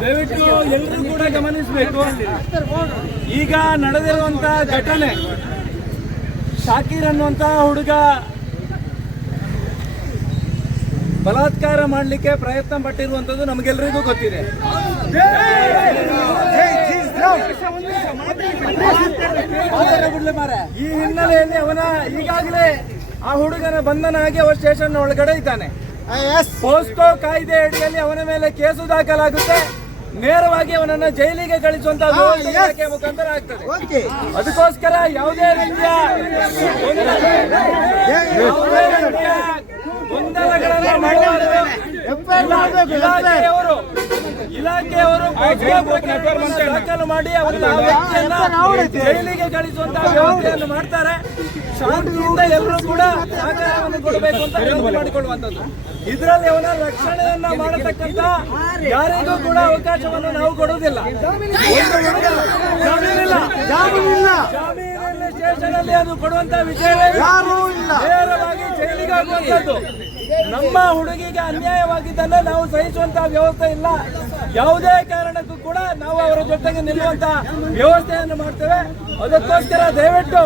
ದಯವಿಟ್ಟು ಎಲ್ಲರೂ ಕೂಡ ಗಮನಿಸಬೇಕು ಈಗ ನಡೆದಿರುವಂತ ಘಟನೆ ಶಾಕೀರ್ ಅನ್ನುವಂತ ಹುಡುಗ ಬಲಾತ್ಕಾರ ಮಾಡಲಿಕ್ಕೆ ಪ್ರಯತ್ನ ಪಟ್ಟಿರುವಂತದ್ದು ನಮಗೆಲ್ಲರಿಗೂ ಗೊತ್ತಿದೆ ಈ ಹಿನ್ನೆಲೆಯಲ್ಲಿ ಅವನ ಈಗಾಗಲೇ ಆ ಹುಡುಗನ ಬಂಧನ ಆಗಿ ಅವರ ಸ್ಟೇಷನ್ ಒಳಗಡೆ ಇದ್ದಾನೆ. ಪೋಸ್ಕೋ ಕಾಯ್ದೆ ಅಡಿಯಲ್ಲಿ ಅವನ ಮೇಲೆ ಕೇಸು ದಾಖಲಾಗುತ್ತೆ. ನೇರವಾಗಿ ಅವನನ್ನ ಜೈಲಿಗೆ ಕಳಿಸುವಂತ ಮುಖಾಂತರ ಆಗ್ತದೆ. ಅದಕ್ಕೋಸ್ಕರ ಯಾವುದೇ ರೀತಿಯ ಗೊಂದಲಗಳನ್ನು ಇಲಾಖೆಯವರು ಇಲಾಖೆಯವರು ದಾಖಲು ಮಾಡಿ ಅವರನ್ನ ಜೈಲಿಗೆ ಕಳಿಸುವಂತಹ ವ್ಯವಸ್ಥೆಯನ್ನು ಮಾಡ್ತಾರೆ. ಶಾಂತಿಯಿಂದ ಎಲ್ಲರೂ ಕೂಡ ಸಹಕಾರವನ್ನು ಕೊಡಬೇಕು ಅಂತ ಮಾಡಿಕೊಳ್ಳುವಂಥದ್ದು. ಮಾಡಿಕೊಳ್ಳುವಂತದ್ದು ಇದರಲ್ಲಿ ಅವನ ರಕ್ಷಣೆಯನ್ನ ಮಾಡತಕ್ಕಂತ ಯಾರಿಗೂ ಕೂಡ ಅವಕಾಶವನ್ನು ನಾವು ಕೊಡುವುದಿಲ್ಲ. ಅಲ್ಲಿ ಅದು ಕೊಡುವಂತ ವಿಷಯವೇ. ನೇರವಾಗಿ ಜೈಲಿಗೆ ಹಾಕುವಂತದ್ದು ನಮ್ಮ ಹುಡುಗಿಗೆ ಅನ್ಯಾಯವಾಗಿದ್ದನ್ನ ನಾವು ಸಹಿಸುವಂತಹ ವ್ಯವಸ್ಥೆ ಇಲ್ಲ. ಯಾವುದೇ ಕಾರಣಕ್ಕೂ ಕೂಡ ನಾವು ಅವರ ಜೊತೆಗೆ ನಿಲ್ಲುವಂತ ವ್ಯವಸ್ಥೆಯನ್ನು ಮಾಡ್ತೇವೆ. ಅದಕ್ಕೋಸ್ಕರ ದಯವಿಟ್ಟು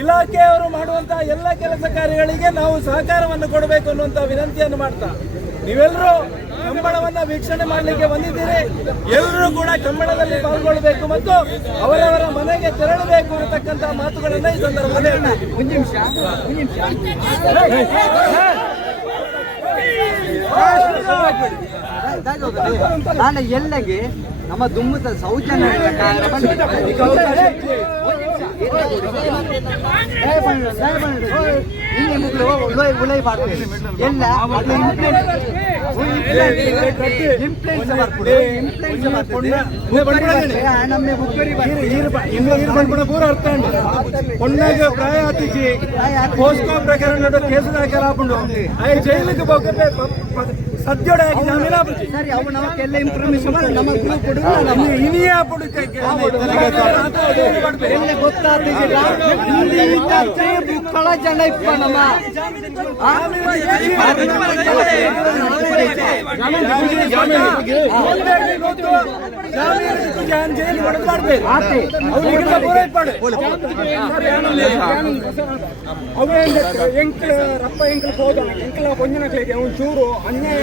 ಇಲಾಖೆಯವರು ಮಾಡುವಂತಹ ಎಲ್ಲ ಕೆಲಸ ಕಾರ್ಯಗಳಿಗೆ ನಾವು ಸಹಕಾರವನ್ನು ಕೊಡಬೇಕು ಅನ್ನುವಂತ ವಿನಂತಿಯನ್ನು ಮಾಡ್ತಾ. ನೀವೆಲ್ಲರೂ ಕಂಬಳವನ್ನ ವೀಕ್ಷಣೆ ಮಾಡಲಿಕ್ಕೆ ಬಂದಿದ್ದೀರಿ ಎಲ್ಲರೂ ಕೂಡ ಕಂಬಳದಲ್ಲಿ ಪಾಲ್ಗೊಳ್ಳಬೇಕು ಮತ್ತು ಅವರವರ ಮನೆಗೆ ತೆರಳಬೇಕು ಅನ್ನತಕ್ಕಂತ ಮಾತುಗಳನ್ನ ಈ ಸಂದರ್ಭದಲ್ಲಿ ನಾನು ಎಲ್ಲಗೆ ನಮ್ಮ ದುಮ್ಮದ ಸೌಜನ್ಯ ಮಾಡ್ತಾರೆ. ಎಲ್ಲ ಅದು influence- influence ಮಾಡ್ಕೊಡು. influence ಮಾಡ್ತದೆ. ಆ ನಮ್ಗೆ ಮುಗ್ಗರಿ ಬರ್ತದೆ. ಪೂರ ಸದ್ಯೋಡ ಆಗಿದ್ದಾಮೇಲೆ ಸರಿ ಅವು ನಮಗೆಲ್ಲ ಇನ್ಫಾರ್ಮೇಶನ್ ನಮಗೆ ಗ್ರೂಪ್ ಕೊಡುವ ಇನಿಯ ಬುಡಕಕ್ಕೆ ಎಲ್ಲ ಗೊತ್ತಾಗ್ತಿದೆ ಇಲ್ಲಿ ಚರ್ಚೆ ಬುಕ್ಕಳ ಜನ ಇಪ್ಪ ನಮ್ಮ ಜೈಲು ಹೊಡೆದಾಡ್ಬೇಕು ಅವರಿಗೆಲ್ಲ ರಪ್ಪ ಎಂಕಲ್ ಹೋದ ಎಂಕಲ ಕೊಂಜನಕ್ಲಿಗೆ ಅವನು ಚೂರು ಅನ್ಯಾಯ